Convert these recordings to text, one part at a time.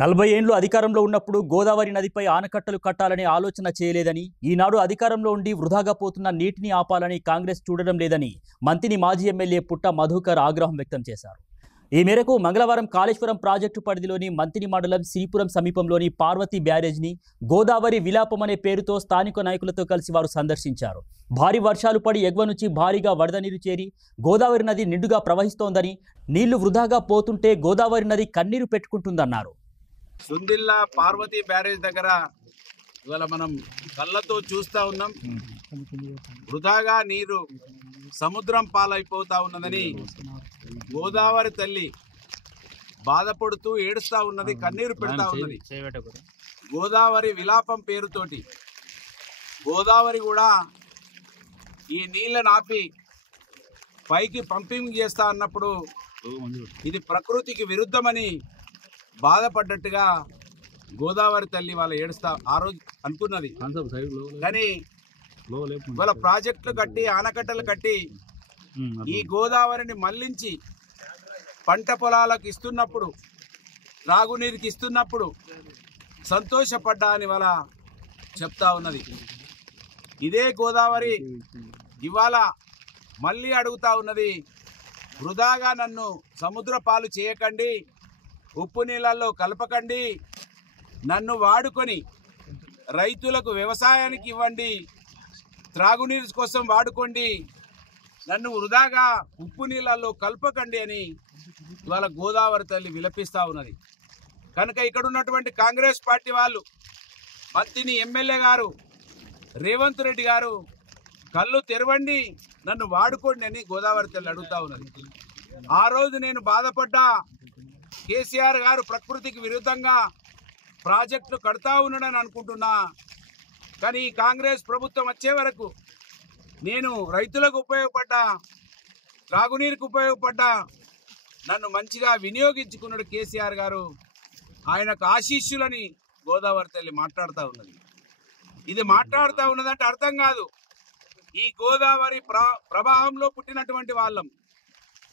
40 ఏండ్లు అధికారంలో ఉన్నప్పుడు గోదావరి నదిపై ఆనకట్టలు కట్టాలనే ఆలోచన చేయలేదని, ఈనాడు అధికారంలో ఉండి వృధాగా పోతున్న నీటిని ఆపాలని కాంగ్రెస్ చూడడం లేదని మంత్రి మాజీ ఎమ్మెల్యే పుట్ట మధుకర్ ఆగ్రహం వ్యక్తం చేశారు. ఈ మేరకు మంగళవారం కాళేశ్వరం ప్రాజెక్టు పరిధిలోని మంత్రి మండలం సిరిపురం సమీపంలోని పార్వతి బ్యారేజ్ని గోదావరి విలాపం అనే పేరుతో స్థానిక నాయకులతో కలిసి వారు సందర్శించారు. భారీ వర్షాలు పడి ఎగువ నుంచి భారీగా వరద నీరు చేరి గోదావరి నది నిండుగా ప్రవహిస్తోందని, నీళ్లు వృధాగా పోతుంటే గోదావరి నది కన్నీరు పెట్టుకుంటుందన్నారు. సుందిల్లా పార్వతి బ్యారేజ్ దగ్గర ఇవాళ మనం కళ్ళతో చూస్తూ ఉన్నాం. వృధాగా నీరు సముద్రం పాలైపోతా ఉన్నదని గోదావరి తల్లి బాధపడుతూ ఏడుస్తూ ఉన్నది, కన్నీరు పెడతా ఉన్నది. గోదావరి విలాపం పేరుతోటి గోదావరి కూడా ఈ నీళ్ళని ఆపి పైకి పంపింగ్ చేస్తా అన్నప్పుడు ఇది ప్రకృతికి విరుద్ధమని బాధపడ్డట్టుగా గోదావరి తల్లి వాళ్ళ ఏడుస్తా ఆ రోజు అనుకున్నది. కానీ వాళ్ళ ప్రాజెక్టులు కట్టి ఆనకట్టలు కట్టి ఈ గోదావరిని మళ్లించి పంట పొలాలకు ఇస్తున్నప్పుడు, త్రాగునీరుకి ఇస్తున్నప్పుడు సంతోషపడ్డా అని వాళ్ళ చెప్తా ఉన్నది. ఇదే గోదావరి ఇవాళ మళ్ళీ అడుగుతా ఉన్నది, వృధాగా నన్ను సముద్ర పాలు చేయకండి, ఉప్పు నీళ్ళల్లో కలపకండి, నన్ను వాడుకొని రైతులకు వ్యవసాయానికి ఇవ్వండి, త్రాగునీరు కోసం వాడుకోండి, నన్ను వృధాగా ఉప్పు నీళ్ళల్లో కలపకండి అని ఇవాళ గోదావరి తల్లి విలపిస్తూ ఉన్నది. కనుక ఇక్కడ ఉన్నటువంటి కాంగ్రెస్ పార్టీ వాళ్ళు, మంత్రిని ఎమ్మెల్యే గారు రేవంత్ రెడ్డి గారు కళ్ళు తెరవండి, నన్ను వాడుకోండి అని గోదావరి తల్లి అడుగుతా ఉన్నది. ఆ రోజు నేను బాధపడ్డా, కేసీఆర్ గారు ప్రకృతికి విరుద్ధంగా ప్రాజెక్టులు కడతా ఉన్నాడని అనుకుంటున్నా. కానీ కాంగ్రెస్ ప్రభుత్వం వచ్చే వరకు నేను రైతులకు ఉపయోగపడ్డా, త్రాగునీరుకు ఉపయోగపడ్డా, నన్ను మంచిగా వినియోగించుకున్నాడు కేసీఆర్ గారు, ఆయనకు ఆశీస్సులని గోదావరి తల్లి మాట్లాడుతూ ఉన్నది. ఇది మాట్లాడుతూ ఉన్నదంటే అర్థం కాదు, ఈ గోదావరి ప్రవాహంలో పుట్టినటువంటి వాళ్ళం,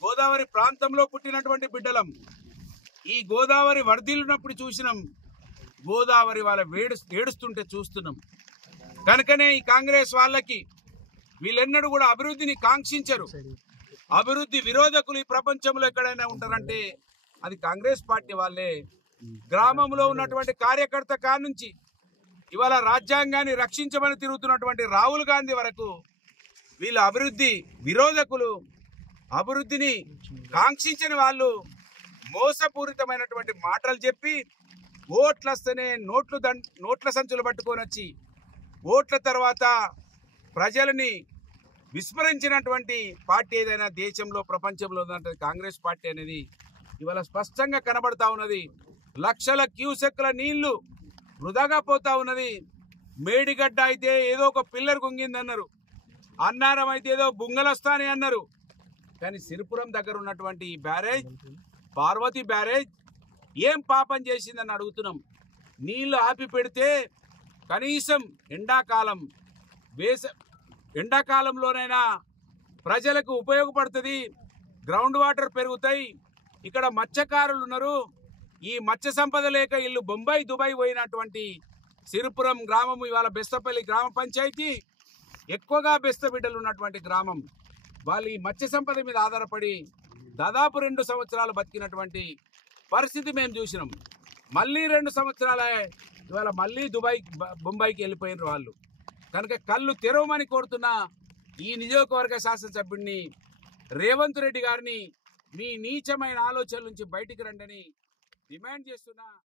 గోదావరి ప్రాంతంలో పుట్టినటువంటి బిడ్డలం, ఈ గోదావరి వర్ధిల్లినప్పుడు చూసినాం, గోదావరి వాళ్ళ ఏడుస్తుంటే చూస్తున్నాం. కనుకనే ఈ కాంగ్రెస్ వాళ్ళకి వీళ్ళెన్నడూ కూడా అభివృద్ధిని కాంక్షించరు. అభివృద్ధి విరోధకులు ఈ ప్రపంచంలో ఎక్కడైనా ఉంటారంటే అది కాంగ్రెస్ పార్టీ వాళ్ళే. గ్రామంలో ఉన్నటువంటి కార్యకర్త కానుంచి ఇవాళ రాజ్యాంగాన్ని రక్షించమని తిరుగుతున్నటువంటి రాహుల్ గాంధీ వరకు వీళ్ళు అభివృద్ధి విరోధకులు, అభివృద్ధిని కాంక్షించని వాళ్ళు మోసపూరితమైనటువంటి మాటలు చెప్పి ఓట్లు వస్తేనే నోట్ల సంచులు పట్టుకొని వచ్చి ఓట్ల తర్వాత ప్రజలని విస్మరించినటువంటి పార్టీ ఏదైనా దేశంలో ప్రపంచంలో ఉన్నటువంటి కాంగ్రెస్ పార్టీ అనేది ఇవాళ స్పష్టంగా కనబడతా ఉన్నది. లక్షల క్యూసెక్ల నీళ్లు వృధాగా పోతా ఉన్నది. మేడిగడ్డ అయితే ఏదో ఒక పిల్లర్ కుంగిందన్నారు, అన్నారం అయితే ఏదో బుంగలొస్తానే అన్నారు. కానీ సిరిపురం దగ్గర ఉన్నటువంటి ఈ బ్యారేజ్, పార్వతి బ్యారేజ్ ఏం పాపం చేసిందని అడుగుతున్నాం. నీళ్లు ఆపి పెడితే కనీసం ఎండాకాలంలోనైనా ప్రజలకు ఉపయోగపడుతుంది, గ్రౌండ్ వాటర్ పెరుగుతాయి. ఇక్కడ మత్స్యకారులు ఉన్నారు, ఈ మత్స్య సంపద లేక ఇల్లు బొంబాయి దుబాయ్ పోయినటువంటి సిరిపురం గ్రామం ఇవాళ బెస్తపల్లి గ్రామ పంచాయతీ ఎక్కువగా బెస్త బిడ్డలు ఉన్నటువంటి గ్రామం. వాళ్ళు ఈ మత్స్య సంపద మీద ఆధారపడి దాదాపు 2 సంవత్సరాలు బతికినటువంటి పరిస్థితి మేము చూసినాం. మళ్ళీ 2 సంవత్సరాలే ఇవాళ మళ్ళీ బొంబాయికి వెళ్ళిపోయినారు వాళ్ళు. కనుక కళ్ళు తెరవమని కోరుతున్న ఈ నియోజకవర్గ శాసనసభ్యుడిని రేవంత్ రెడ్డి గారిని మీ నీచమైన ఆలోచనల నుంచి బయటికి రండి అని డిమాండ్ చేస్తున్నా.